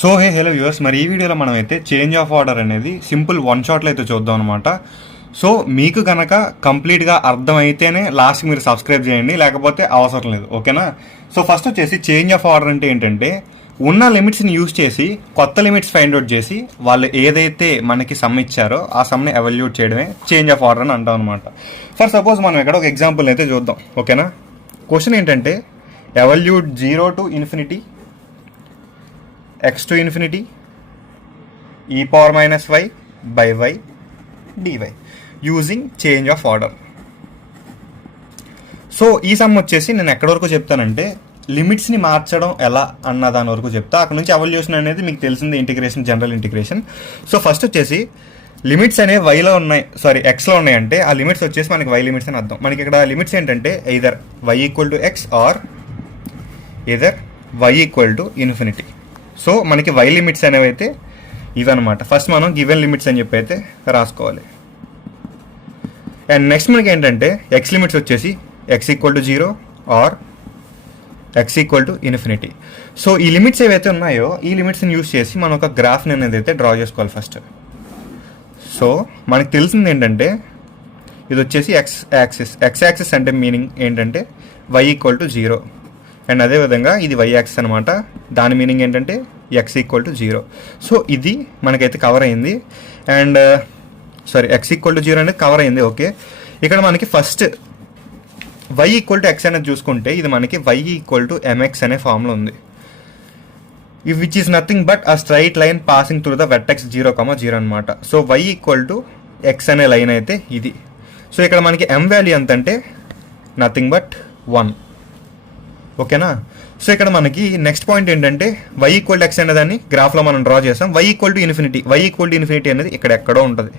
So hello viewers, మరి ఈ వీడియోలో మనం అయితే చేంజ్ ఆఫ్ ఆర్డర్ అనేది సింపుల్ వన్ షాట్లో అయితే చూద్దాం అనమాట. సో మీకు కనుక కంప్లీట్గా అర్థమైతేనే లాస్ట్ మీరు సబ్స్క్రైబ్ చేయండి, లేకపోతే అవసరం లేదు. ఓకేనా? సో ఫస్ట్ వచ్చేసి చేంజ్ ఆఫ్ ఆర్డర్ అంటే ఏంటంటే, ఉన్న లిమిట్స్ని యూజ్ చేసి కొత్త లిమిట్స్ ఫైండ్ అవుట్ చేసి వాళ్ళు ఏదైతే మనకి సమ్ ఇచ్చారో ఆ సమ్ని ఎవాల్యూట్ చేయడమే చేంజ్ ఆఫ్ ఆర్డర్ అని అంటాం అనమాట. ఫర్ సపోజ్ మనం ఇక్కడ ఒక ఎగ్జాంపుల్ అయితే చూద్దాం. ఓకేనా? క్వశ్చన్ ఏంటంటే, evaluate 0 to infinity x to infinity e power minus y by y dy using change of order. So ఈ సమ్ వచ్చేసి నేను ఎక్కడి వరకు చెప్తానంటే, లిమిట్స్ని మార్చడం ఎలా అన్న దాని వరకు చెప్తా. అక్కడ నుంచి ఎవల్యూషన్ అనేది మీకు తెలిసింది, integration, general integration. So first వచ్చేసి లిమిట్స్ అనేవి వైలో ఉన్నాయి, ఎక్స్లో ఉన్నాయంటే ఆ లిమిట్స్ వచ్చేసి మనకి వై లిమిట్స్ అని అర్థం. మనకి ఇక్కడ లిమిట్స్ ఏంటంటే either y equal to x or either y equal to infinity. So మనకి వై లిమిట్స్ అనేవి అయితే ఇవన్నమాట. ఫస్ట్ మనం గివెన్ లిమిట్స్ అని చెప్పి అయితే రాసుకోవాలి. అండ్ నెక్స్ట్ మనకి ఏంటంటే ఎక్స్ లిమిట్స్ వచ్చేసి x equal to 0 or x equal to infinity. So ఈ లిమిట్స్ ఏవైతే ఉన్నాయో ఈ లిమిట్స్ని యూజ్ చేసి మనం ఒక గ్రాఫ్ని అనేది అయితే డ్రా చేసుకోవాలి ఫస్ట్. సో మనకి తెలిసింది ఏంటంటే, ఇది వచ్చేసి ఎక్స్ యాక్సిస్ అంటే మీనింగ్ ఏంటంటే వై ఈక్వల్ టు 0, అండ్ అదేవిధంగా ఇది వై యాక్సిస్ అనమాట. దాని మీనింగ్ ఏంటంటే ఎక్స్ ఈక్వల్ టు 0. సో ఇది మనకైతే కవర్ అయింది. అండ్ ఎక్స్ ఈక్వల్ టు 0 అనేది కవర్ అయింది. ఓకే, ఇక్కడ మనకి first y equal to x అనేది చూసుకుంటే, ఇది మనకి వై ఈక్వల్ టు ఎంఎక్స్ అనే ఫామ్లో ఉంది, which is nothing but a straight line passing through the vertex 0,0 అనమాట. So y equal to x అనే లైన్ అయితే ఇది. సో ఇక్కడ మనకి ఎం వాల్యూ ఎంత అంటే నథింగ్ బట్ 1. ఓకేనా? సో ఇక్కడ మనకి నెక్స్ట్ పాయింట్ ఏంటంటే, వై ఈక్వల్ టు ఎక్స్ అనే దాన్ని గ్రాఫ్లో మనం డ్రా చేస్తాం. వై ఈక్వల్ టు ఇన్ఫినిటీ అనేది ఇక్కడ ఎక్కడో ఉంటుంది.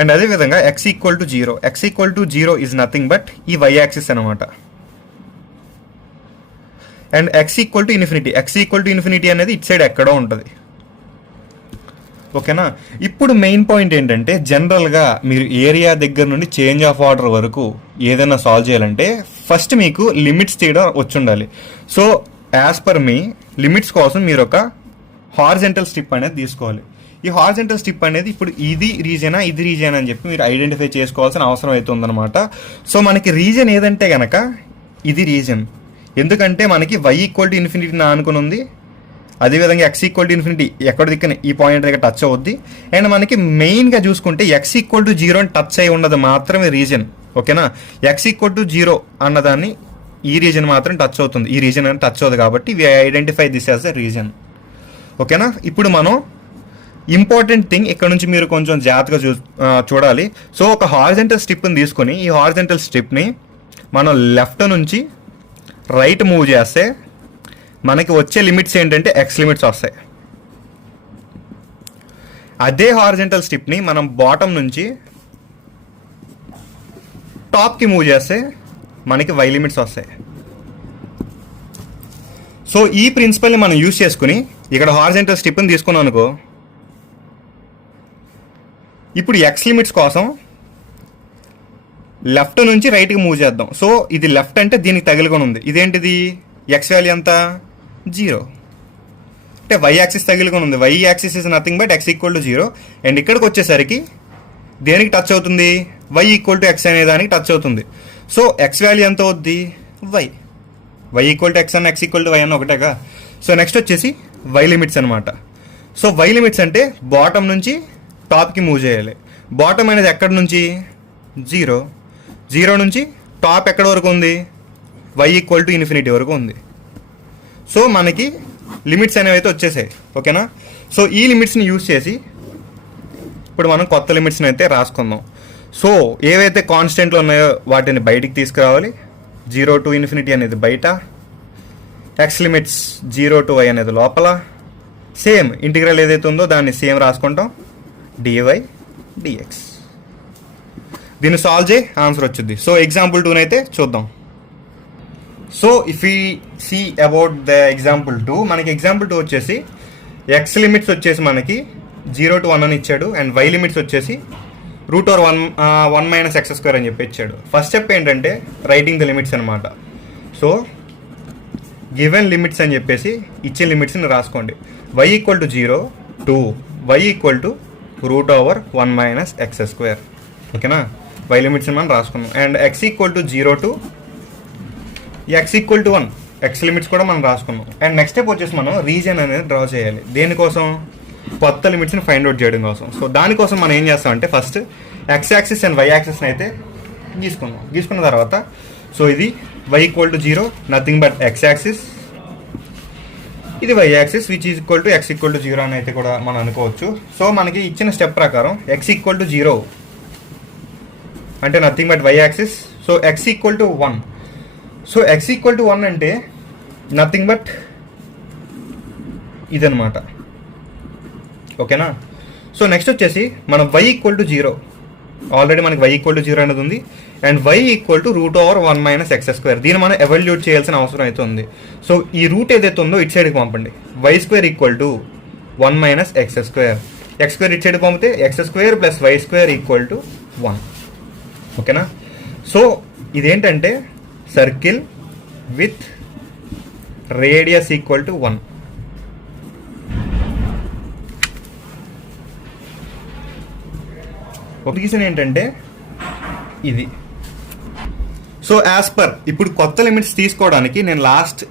అండ్ అదేవిధంగా X equal to 0 is nothing but ఈ వై యాక్సిస్ అనమాట. And X equal to infinity అనేది ఇట్ సైడ్ ఎక్కడో ఉంటుంది. ఓకేనా? ఇప్పుడు మెయిన్ పాయింట్ ఏంటంటే, జనరల్గా మీరు ఏరియా దగ్గర నుండి చేంజ్ ఆఫ్ ఆర్డర్ వరకు ఏదైనా సాల్వ్ చేయాలంటే ఫస్ట్ మీకు లిమిట్స్ తీయడం వచ్చి ఉండాలి. సో యాజ్ పర్ మీ లిమిట్స్ కోసం మీరు ఒక హారిజంటల్ స్ట్రిప్ అనేది తీసుకోవాలి. ఈ హారిజంటల్ స్ట్రిప్ అనేది ఇప్పుడు ఇది రీజనా అని చెప్పి మీరు ఐడెంటిఫై చేసుకోవాల్సిన అవసరం అయితే ఉందన్నమాట. సో మనకి రీజన్ ఏదంటే కనుక ఇది రీజన్, ఎందుకంటే మనకి వై ఈక్వల్ టు ఇన్ఫినిటీ అనుకుని ఉంది, అదేవిధంగా ఎక్స్ ఈక్వల్ టు ఇన్ఫినిటీ ఎక్కడ దిక్కున ఈ పాయింట్ దగ్గర టచ్ అవుద్ది. అండ్ మనకి మెయిన్గా చూసుకుంటే ఎక్స్ ఈక్వల్ టు 0 అని టచ్ అయి ఉన్నది మాత్రమే రీజన్. ఓకేనా? ఎక్స్ ఈక్వల్ టు 0 అన్నదాన్ని ఈ రీజన్ మాత్రం టచ్ అవుతుంది, ఈ రీజన్ అని టచ్ అవుతుంది కాబట్టి we identify this as the region. ఓకేనా? ఇప్పుడు మనం ఇంపార్టెంట్ థింగ్ ఇక్కడ నుంచి మీరు కొంచెం జాగ్రత్తగా చూడాలి. సో ఒక హారిజంటల్ స్ట్రిప్ని తీసుకొని ఈ హారిజంటల్ స్ట్రిప్ని మనం లెఫ్ట్ నుంచి రైట్ మూవ్ చేస్తే మనకి వచ్చే లిమిట్స్ ఏంటంటే ఎక్స్ లిమిట్స్ వస్తాయి. అదే హారిజంటల్ స్ట్రిప్ని మనం బాటమ్ నుంచి టాప్కి మూవ్ చేస్తే మనకి వై లిమిట్స్ వస్తాయి. సో ఈ ప్రిన్సిపల్ని మనం యూజ్ చేసుకుని ఇక్కడ హారిజంటల్ స్ట్రిప్ని తీసుకున్నాం అనుకో, ఇప్పుడు ఎక్స్ లిమిట్స్ కోసం లెఫ్ట్ నుంచి రైట్కి మూవ్ చేద్దాం. సో ఇది లెఫ్ట్ అంటే దీనికి తగులుకొని ఉంది, ఇదేంటిది ఎక్స్ వాల్యూ ఎంత 0, అంటే వై యాక్సిస్ తగులుకొని ఉంది. Y axis is nothing but x equal to 0. And ఇక్కడికి వచ్చేసరికి దేనికి టచ్ అవుతుంది, వై ఈక్వల్ టు ఎక్స్ అనే దానికి టచ్ అవుతుంది. సో ఎక్స్ వాల్యూ ఎంత అవుద్ది, వై ఈక్వల్ టు ఎక్స్ అన్న ఎక్స్ ఈక్వల్ టు వై అన్న ఒకటేగా. సో నెక్స్ట్ వచ్చేసి వై లిమిట్స్ అనమాట. సో వై లిమిట్స్ అంటే బాటమ్ నుంచి టాప్కి మూవ్ చేయాలి. బాటమ్ అనేది ఎక్కడి నుంచి 0 నుంచి టాప్ ఎక్కడి వరకు ఉంది, వై ఈక్వల్ టు ఇన్ఫినిటీ వరకు ఉంది. సో మనకి లిమిట్స్ అనేవి అయితే వచ్చేసాయి. ఓకేనా? సో ఈ లిమిట్స్ని యూజ్ చేసి ఇప్పుడు మనం కొత్త లిమిట్స్ని అయితే రాసుకుందాం. సో ఏవైతే కాన్స్టెంట్లు ఉన్నాయో వాటిని బయటికి తీసుకురావాలి. 0 to ఇన్ఫినిటీ అనేది బయట, ఎక్స్ లిమిట్స్ 0 to y అనేది లోపల. సేమ్ ఇంటిగ్రల్ ఏదైతే ఉందో దాన్ని సేమ్ రాసుకుంటాం, డివై డిఎక్స్. దీన్ని సాల్వ్ చేయి, ఆన్సర్ వచ్చింది. సో ఎగ్జాంపుల్ 2 అయితే చూద్దాం. సో ఇఫ్ ఈ సీ అబౌట్ ద ఎగ్జాంపుల్ 2, మనకి ఎగ్జాంపుల్ 2 వచ్చేసి ఎక్స్ లిమిట్స్ వచ్చేసి మనకి 0 to 1 అని ఇచ్చాడు. అండ్ వై లిమిట్స్ వచ్చేసి √1 - x² అని చెప్పి ఇచ్చాడు. ఫస్ట్ స్టెప్ ఏంటంటే రైటింగ్ ద లిమిట్స్ అనమాట. సో గివెన్ లిమిట్స్ అని చెప్పేసి ఇచ్చిన లిమిట్స్ని రాసుకోండి. y equal to 0 to y equal to √1 - x². ఓకేనా, y లిమిట్స్ని మనం రాసుకున్నాం. And x equal to 0 to x equal to 1, x limits కూడా మనం రాసుకున్నాం. అండ్ నెక్స్ట్ స్టెప్ వచ్చేసి మనం రీజన్ అనేది డ్రా చేయాలి. దేనికోసం? కొత్త లిమిట్స్ని ఫైండ్ అవుట్ చేయడం కోసం. సో దానికోసం మనం ఏం చేస్తామంటే first x axis and y యాక్సిస్ని అయితే గీసుకున్న తర్వాత సో ఇది y equal to 0, nothing but x axis, ఇది y axis which is equal to x equal to 0 అని అయితే కూడా మనం అనుకోవచ్చు. సో మనకి ఇచ్చిన స్టెప్ ప్రకారం x ఈక్వల్ టు 0 అంటే nothing but y axis. So x equal to 1. So x equal to 1 అంటే నథింగ్ బట్ ఇదనమాట. ఓకేనా. సో నెక్స్ట్ వచ్చేసి మనం y ఈక్వల్ టు 0, ఆల్రెడీ మనకి y ఈక్వల్ టు 0 అనేది ఉంది. And y equal to √1 - x². దీన్ని మనం ఎవాల్యూట్ చేయాల్సిన అవసరం అయితే ఉంది. సో ఈ రూట్ ఏదైతే ఉందో ఇటు సైడ్కి పంపండి. y² equal to 1 - x². x² ఇటు సైడ్ పంపితే x² + y² ఈక్వల్ టు 1. ఓకేనా. సో ఇదేంటంటే circle with radius equal to 1. ఒక రీజన్ ఏంటంటే ఇది. సో యాజ్ పర్ ఇప్పుడు కొత్త లిమిట్స్ తీసుకోవడానికి నేను లాస్ట్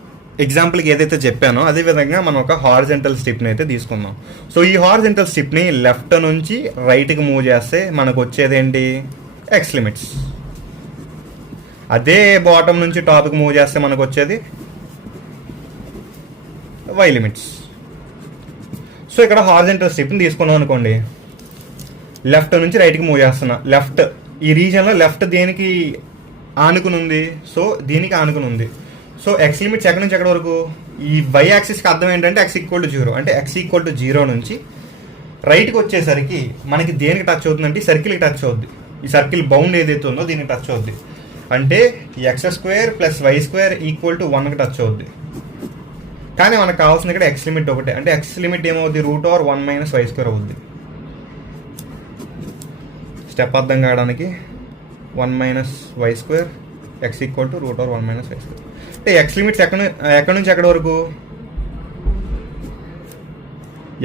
ఎగ్జాంపుల్కి ఏదైతే చెప్పానో అదేవిధంగా మనం ఒక హారిజెంటల్ స్ట్రిప్ని అయితే తీసుకుందాం. సో ఈ హారిజెంటల్ స్ట్రిప్ని లెఫ్ట్ నుంచి రైట్కి మూవ్ చేస్తే మనకు వచ్చేది ఏంటి? X limits. అదే బాటమ్ నుంచి టాప్కి మూవ్ చేస్తే మనకు వచ్చేది వై లిమిట్స్. సో ఇక్కడ హారిజెంటల్ స్ట్రిప్ని తీసుకున్నాం అనుకోండి, లెఫ్ట్ నుంచి రైట్కి మూవ్ చేస్తున్నా. లెఫ్ట్ ఈ రీజన్లో లెఫ్ట్ దేనికి ఆనుకుని ఉంది? సో దీనికి ఆనుకుని ఉంది. సో ఎక్స్ లిమిట్స్ ఎక్కడి నుంచి ఎక్కడి వరకు? ఈ వై యాక్సిస్కి అర్థం ఏంటంటే x ఈక్వల్ టు 0 అంటే x ఈక్వల్ టు 0 నుంచి రైట్కి వచ్చేసరికి మనకి దేనికి టచ్ అవుతుందంటే ఈ సర్కిల్కి టచ్ అవుద్ది. ఈ సర్కిల్ బౌండ్ ఏదైతే ఉందో దీనికి టచ్ అవుద్ది. అంటే x² + y² ఈక్వల్ టు 1కి టచ్ అవుద్ది. కానీ మనకు కావాల్సింది ఇక్కడ ఎక్స్ లిమిట్ ఒకటే. అంటే ఎక్స్ లిమిట్ ఏమవుద్ది? √1 - y² అవుద్ది. స్టెప్ అర్థం కావడానికి 1 - y², x equal to √1 - y². అంటే ఎక్స్ లిమిట్స్ ఎక్కడి నుంచి ఎక్కడి వరకు?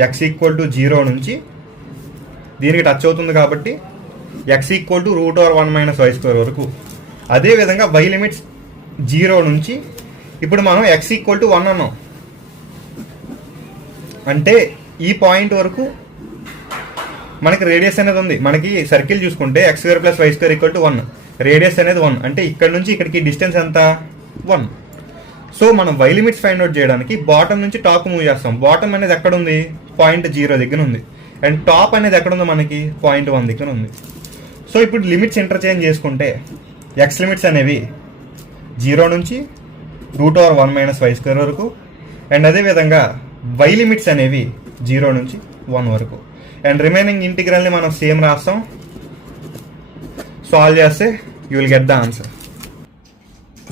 x ఈక్వల్ టు 0 నుంచి దీనికి టచ్ అవుతుంది కాబట్టి x ఈక్వల్ టు √1 - y² వరకు. అదేవిధంగా y లిమిట్స్ 0 నుంచి ఇప్పుడు మనం x ఈక్వల్ టు 1 అన్నాం. అంటే ఈ పాయింట్ వరకు మనకి రేడియస్ అనేది ఉంది. మనకి సర్కిల్ చూసుకుంటే x² + y² equal to 1, radius అనేది 1. అంటే ఇక్కడ నుంచి ఇక్కడికి డిస్టెన్స్ ఎంత? 1. సో మనం y లిమిట్స్ ఫైండ్ అవుట్ చేయడానికి బాటమ్ నుంచి టాప్ మూవ్ చేస్తాం. బాటమ్ అనేది ఎక్కడ ఉంది? పాయింట్ 0 దగ్గర ఉంది. అండ్ టాప్ అనేది ఎక్కడ ఉందో మనకి? పాయింట్ 1 దగ్గర ఉంది. సో ఇప్పుడు లిమిట్స్ ఇంటర్చేంజ్ చేసుకుంటే x లిమిట్స్ అనేవి 0 నుంచి √1 - y² వరకు. అండ్ అదేవిధంగా y లిమిట్స్ అనేవి 0 నుంచి 1 వరకు. అండ్ రిమైనింగ్ ఇంటిగ్రల్ని మనం సేమ్ రాస్తాం. సాల్వ్ చేస్తే you will get the answer.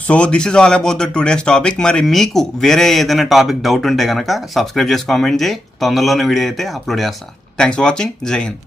So this is all about the today's topic. మరి మీకు వేరే ఏదైనా టాపిక్ డౌట్ ఉంటే కనుక సబ్స్క్రైబ్ చేసి కామెంట్ చేయి. తొందరలోనే వీడియో అయితే అప్లోడ్ చేస్తా. Thanks for watching. జై హింద్.